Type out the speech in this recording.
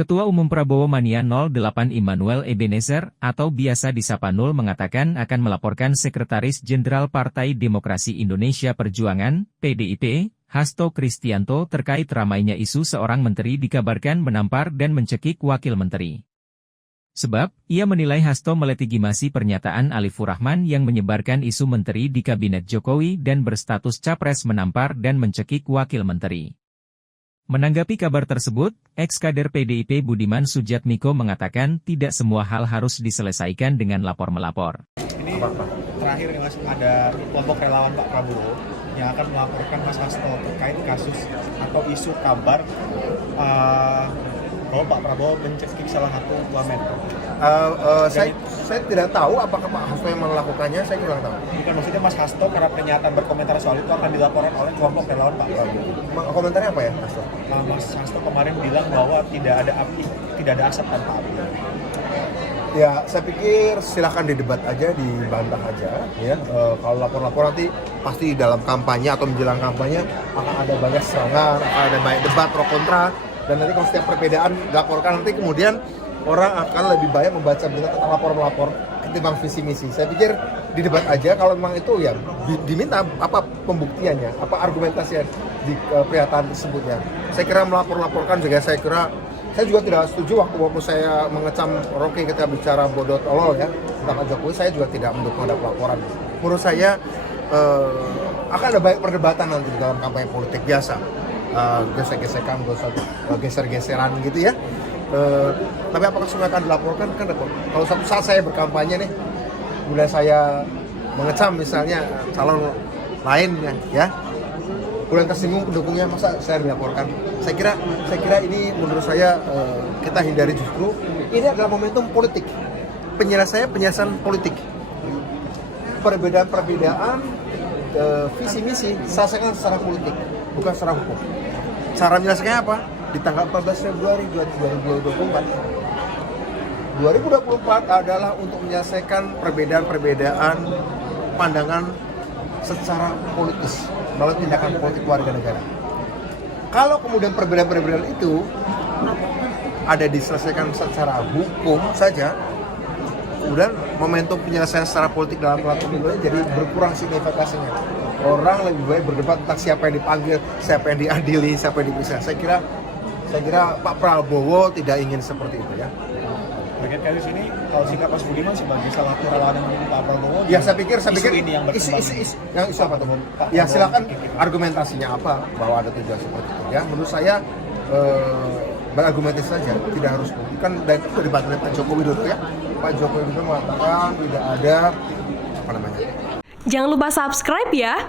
Ketua Umum Prabowo Mania 08 Immanuel Ebenezer atau biasa disapa Nul mengatakan akan melaporkan Sekretaris Jenderal Partai Demokrasi Indonesia Perjuangan, PDIP, Hasto Kristianto terkait ramainya isu seorang menteri dikabarkan menampar dan mencekik wakil menteri. Sebab, ia menilai Hasto melegitimasi pernyataan Arifur Rahman yang menyebarkan isu menteri di Kabinet Jokowi dan berstatus capres menampar dan mencekik wakil menteri. Menanggapi kabar tersebut, ex-kader PDIP Budiman Sujatmiko mengatakan tidak semua hal harus diselesaikan dengan lapor-melapor. Ini terakhir nih Mas, ada kelompok relawan Pak Prabowo yang akan melaporkan Mas Hasto terkait kasus atau isu kabar bahwa Pak Prabowo mencekik salah satu wamen. Saya tidak tahu apakah Pak Hasto yang melakukannya, saya kurang tahu. Bukan, maksudnya Mas Hasto karena pernyataan berkomentar soal itu akan dilaporkan oleh kelompok relawan Pak Prabowo. Komentarnya apa ya, Hasto? Mas Hasto kemarin bilang bahwa tidak ada asap tanpa api. Ya, saya pikir silahkan didebat aja, dibantah aja. Ya, kalau lapor-lapor nanti pasti dalam kampanye atau menjelang kampanye akan ada banyak serangan, akan ada banyak debat pro kontra. Dan nanti kalau setiap perbedaan dilaporkan, nanti kemudian orang akan lebih banyak membaca berita tentang lapor-melapor ketimbang visi misi. Saya pikir di debat aja, kalau memang itu ya diminta apa pembuktiannya, apa argumentasinya di pernyataan tersebutnya. Saya kira melapor-laporkan juga, saya juga tidak setuju waktu saya mengecam Rocky ketika bicara bodoh tolol ya tentang Pak Jokowi. Saya juga tidak mendukung ada pelaporan. Menurut saya akan ada banyak perdebatan nanti dalam kampanye politik biasa. Gesek-gesekan, geser-geseran gitu ya. Tapi apakah semua akan dilaporkan? Kan kalau satu saat saya berkampanye nih, kemudian saya mengecam misalnya calon lain ya, kemudian tersinggung pendukungnya, masa saya dilaporkan? Saya kira ini menurut saya kita hindari, justru ini adalah momentum politik, penyelesaian politik, perbedaan visi misi selesaikan secara politik, bukan secara hukum. Cara menyelesaikannya apa? Di tanggal 14 Februari 2024. 2024 adalah untuk menyelesaikan perbedaan pandangan secara politis melalui tindakan politik warga negara. Kalau kemudian perbedaan itu ada diselesaikan secara hukum saja, kemudian momentum penyelesaian secara politik dalam pemilu jadi berkurang signifikansinya. Orang lebih baik berdebat tentang siapa yang dipanggil, siapa yang diadili, siapa yang diperiksa. Saya kira Pak Prabowo tidak ingin seperti itu ya. Terkait kasus ini, kalau sikap Mas Budiman sebagai salah satu relawan Pak Prabowo, ya saya pikir ini yang berkembang. Yang isu apa tuh? Ya silakan argumentasinya apa bahwa ada tujuan seperti itu ya. Menurut saya berargumentasi saja, tidak harus kan dari debat oleh Pak Jokowi dulu ya. Pak Jokowi itu mengatakan tidak ada apa namanya. Jangan lupa subscribe ya.